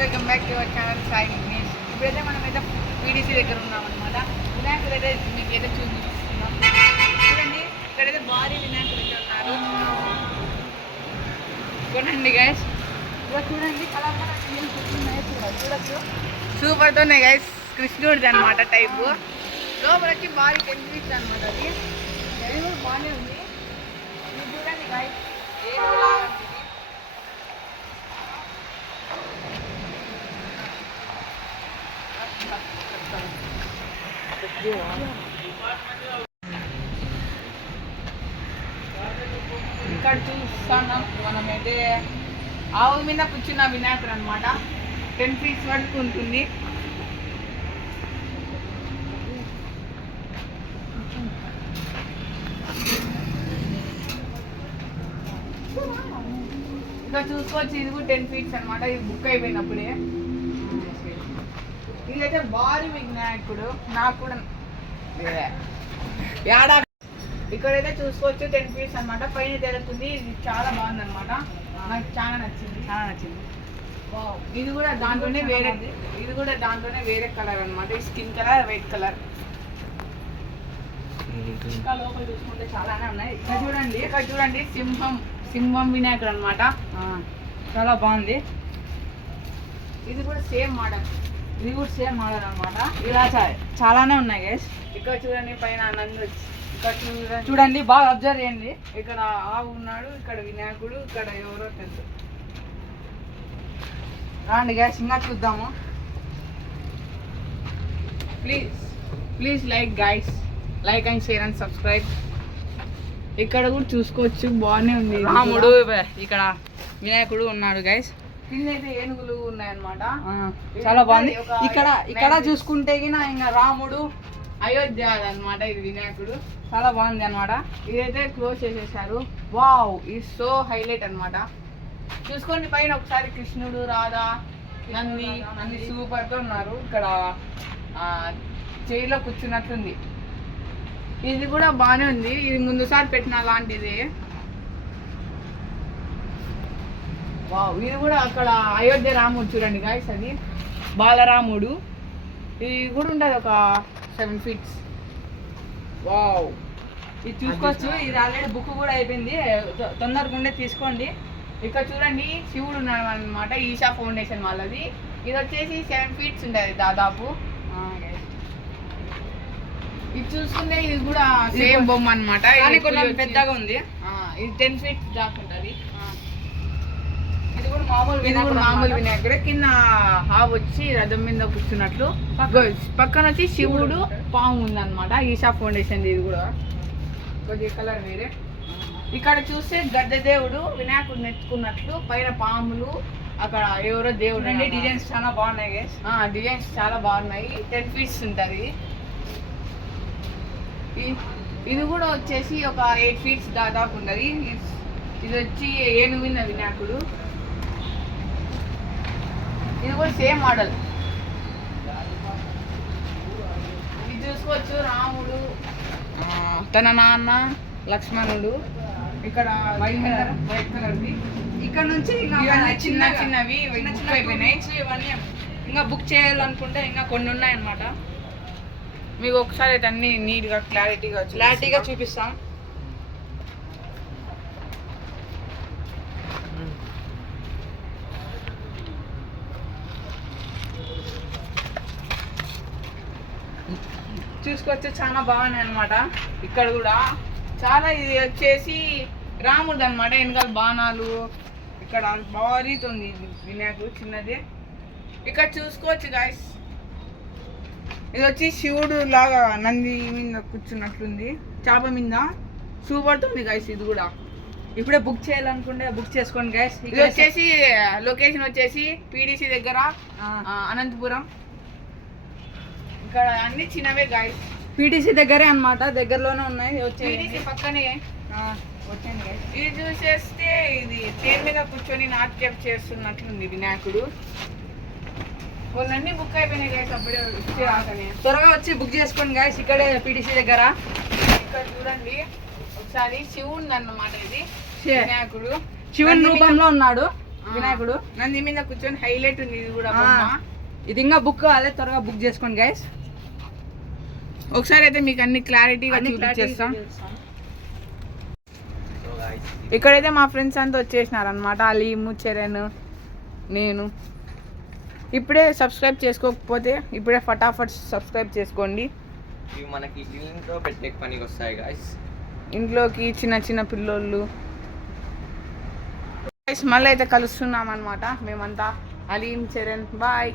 Welcome back to our channel Sai Vignesh. ఇప్పుడైతే మనమైతే PDC దగ్గర ఉన్నామన్నమాట. వినాయకుడు అయితే మీకైతే చూపిస్తున్నాం. చూడండి, ఇక్కడైతే భారీ వినాయకుడు అయితే ఉన్నారు. చూడండి గైస్, ఇక్కడ చూడండి కళాకార చూడచ్చు. సూపర్తో ఉన్నాయి గైస్. కృష్ణుడిది అనమాట టైపు. లోపల వచ్చి భారీ కనిపిస్తుంది అనమాట. అది కూడా బాగానే ఉంది. ఇది చూడండి గైస్, ఏనుగులా ఉంది. ఇక్కడ చూస్తున్నాం మనమైతే ఆవు మీద కూర్చున్న వినాయకుడు అనమాట. 10 feet వరకు ఉంటుంది. ఇక్కడ చూసుకోవచ్చు, ఇది కూడా 10 feet అనమాట. ఇది బుక్ అయిపోయినప్పుడే. ఇదైతే భారీ వినాయకుడు. నాకు కూడా ఏడా ఇక్కడైతే చూసుకోవచ్చు 10 feet అనమాట. పైన తెలుస్తుంది. ఇది చాలా బాగుంది అనమాట. నాకు చాలా నచ్చింది. ఇది కూడా దాంట్లోనే వేరే కలర్ అనమాట. ఈ స్కిన్ కలర్, వైట్ కలర్. ఇంకా లోపల చూసుకుంటే చాలానే ఉన్నాయి. ఇక్కడ చూడండి సింహం వినాయకుడు అనమాట. చాలా బాగుంది. ఇది కూడా సేమ్ మోడల్ అనమాట. ఇలా చాలానే ఉన్నాయి గైస్. ఇక్కడ చూడండి పైన నంది. ఇక్కడ చూడండి, బాగా అబ్జర్వ్ చేయండి. ఇక్కడ ఆవు ఉన్నాడు, ఇక్కడ వినాయకుడు, ఇక్కడ ఎవరో తెలుసు. రాండి గైస్, ఇంకా చూద్దాము. Please like and share and subscribe. ఇక్కడ కూడా చూసుకోవచ్చు, బాగానే ఉంది. రాముడు, ఇక్కడ వినాయకుడు ఉన్నాడు గైస్. కింద అయితే ఏనుగులు ఉన్నాయన్నమాట. చాలా బాగుంది. ఇక్కడ చూసుకుంటే ఇంకా రాముడు, అయోధ్య అనమాట. ఇది వినాయకుడు చాలా బాగుంది అనమాట. ఇదైతే క్లోజ్ చేసేసారు. వావ్, ఇది సో హైలైట్ అనమాట. చూసుకోండి పైన ఒకసారి కృష్ణుడు, రాధా, నంది సూపర్తో ఉన్నారు. ఇక్కడ చేయిలో కూర్చున్నట్లుంది. ఇది కూడా బాగానే ఉంది. ఇది ముందుసారి పెట్టిన లాంటిది. వావ్, ఇది కూడా అక్కడ అయోధ్య రాముడు చూడండి గాయస్. అది బాలరాముడు. ఇది కూడా ఉంటుంది ఒక 7 feet. వావ్, ఇది చూసుకోవచ్చు. ఇది ఆల్రెడీ బుక్ కూడా అయిపోయింది. తొందరగా తీసుకోండి. ఇక్కడ చూడండి శివుడు ఉన్నాడు అనమాట. ఈషా ఫౌండేషన్ వాళ్ళది. ఇది వచ్చేసి 7 feet ఉంటుంది దాదాపు. ఇది చూసుకుంటే ఇది కూడా సేమ్ బొమ్మ అనమాట. పెద్దగా ఉంది. ఇది 10 feet దాకా ఉంటుంది. ఇది కూడా మామూలు వినాయకుడే. కింద హావ్ వచ్చి రథం మీద కూర్చున్నట్లు. పక్కన వచ్చి శివుడు, పాము ఉందన్నమాట. ఈషా ఫౌండేషన్. ఇది కూడా కొద్దిగా కలర్ వేరే. ఇక్కడ చూస్తే గడ్డ దేవుడు వినాయకుడు నెత్తుకున్నట్లు. పైన పాములు, అక్కడ ఎవరో దేవుడు. డిజైన్స్ చాలా బాగున్నాయి. డిజైన్స్ చాలా బాగున్నాయి. 10 feet ఉంటుంది. ఇది కూడా వచ్చేసి ఒక 8 feet దాదాపు ఉన్నది. ఇది వచ్చి ఏనుగు వినాయకుడు. ఇది కూడా సేమ్ మోడల్. ఇది చూసుకోవచ్చు రాముడు, తన నాన్న లక్ష్మణుడు. ఇక్కడ వైట్ కలర్ది. ఇక్కడ నుంచి చిన్నవి బుక్ అయిపోయినాయి. ఇవన్నీ ఇంకా బుక్ చేయాలనుకుంటే ఇంకా కొన్ని ఉన్నాయన్నమాట. మీకు ఒకసారి అయితే అన్ని నీట్గా క్లారిటీగా చూపిస్తాం. చూసుకోవచ్చు, చాలా బాగున్నాయి అనమాట. ఇక్కడ కూడా చాలా. ఇది వచ్చేసి రాముడు అనమాట. వెనకాల బాణాలు. ఇక్కడ భారీతో ఉంది వినాయకుడు, చిన్నది. ఇక్కడ చూసుకోవచ్చు గాయస్, ఇది వచ్చి శివుడు లాగా నంది మీద కూర్చున్నట్లుంది, చేప మీద. సూపర్తో ఉంది గాయస్. ఇది కూడా ఇప్పుడే బుక్ చేయాలనుకుంటే బుక్ చేసుకోండి గాయస్. ఇది వచ్చేసి లొకేషన్ వచ్చేసి పీడీసీ దగ్గర, అనంతపురం. ఇక్కడ అన్ని చిన్నవే గాయస్. పీటీసీ దగ్గరే అనమాట, దగ్గరలోనే ఉన్నాయి. పీటీసీ పక్కనే వచ్చాను గాయస్. ఇది చూసేస్తే ఇది తేరు మీద కూర్చొని నాట్యం చేస్తున్నట్లుంది వినాయకుడు. వాళ్ళన్నీ బుక్ అయిపోయినాయి గాయస్. అప్పుడే త్వరగా వచ్చి బుక్ చేసుకోండి గాయస్. ఇక్కడే పీటీసీ దగ్గర. ఇక్కడ చూడండి ఒకసారి శివుడు అన్నమాట. ఇది వినాయకుడు శివుని రూపంలో ఉన్నాడు. వినాయకుడు నంది మీద కూర్చొని హైలైట్ ఉంది ఇది కూడా ఇది ఇంకా బుక్ కావాలి, త్వరగా బుక్ చేసుకోండి గైస్. ఒకసారి అయితే మీకు అన్ని క్లారిటీగా చూపించేస్తాం. ఇక్కడైతే మా ఫ్రెండ్స్ అంతా వచ్చేసినారు అనమాట, అలీము, చరణ్, నేను. ఇప్పుడే సబ్స్క్రైబ్ చేసుకోకపోతే ఇప్పుడే ఫటాఫట్ సబ్స్క్రైబ్ చేసుకోండి. ఇవి మనకి ఇంట్లో పెట్టే పనికి వస్తాయి గాయ్స్, ఇంట్లోకి చిన్న చిన్న పిల్లోళ్ళు. మళ్ళీ అయితే కలుస్తున్నాం అనమాట మేమంతా. అలీం, చరణ్, బాయ్.